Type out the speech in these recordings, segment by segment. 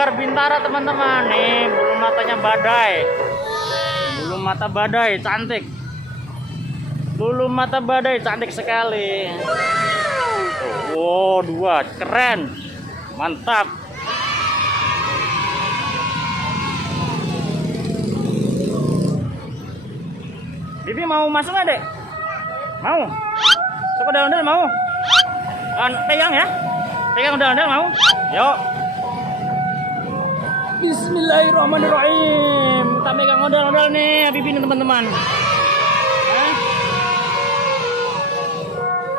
Pagar Bintara teman-teman. Nih bulu matanya badai. Bulu mata badai cantik. Bulu mata badai cantik sekali. Wow, dua keren. Mantap. Bibi mau masuk nggak, Dek? Mau? Coba ondel-ondel mau? Pegang ya. Pegang ondel-ondel mau? Yuk. Bismillahirrahmanirrahim. Kita megang ondel-ondel nih, Bibi nih teman-teman.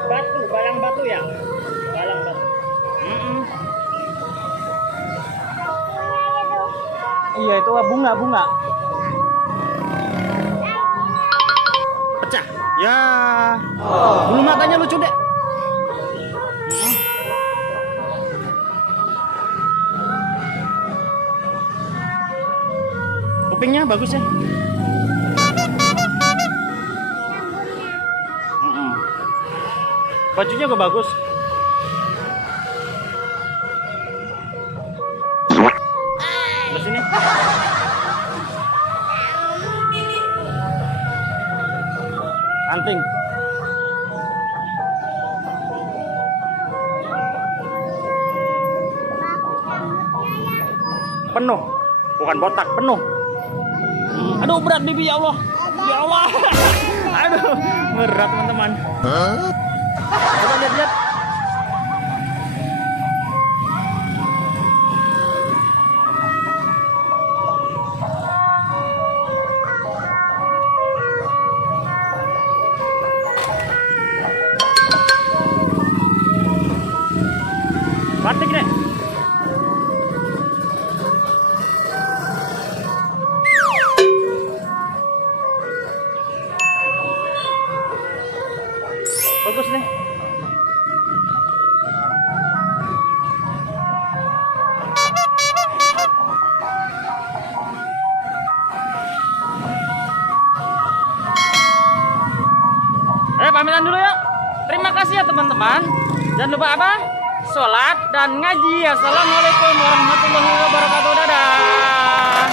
Batu, balang batu ya? Balang batu. Iya, itu bunga-bunga. Pecah. Ya. Bulu matanya lucu, Dek. Kupingnya bagus ya. Bajunya juga bagus. Di sini. Anting. Penuh. Bukan botak, penuh. Aduh, berat Bibi, ya Allah. Ya Allah. Aduh, berat teman-teman. Coba lihat-lihat. Batik deh. Bagus nih. Pamitan dulu ya. Terima kasih ya teman-teman. Jangan lupa apa? Sholat dan ngaji. Assalamualaikum warahmatullahi wabarakatuh. Dadah.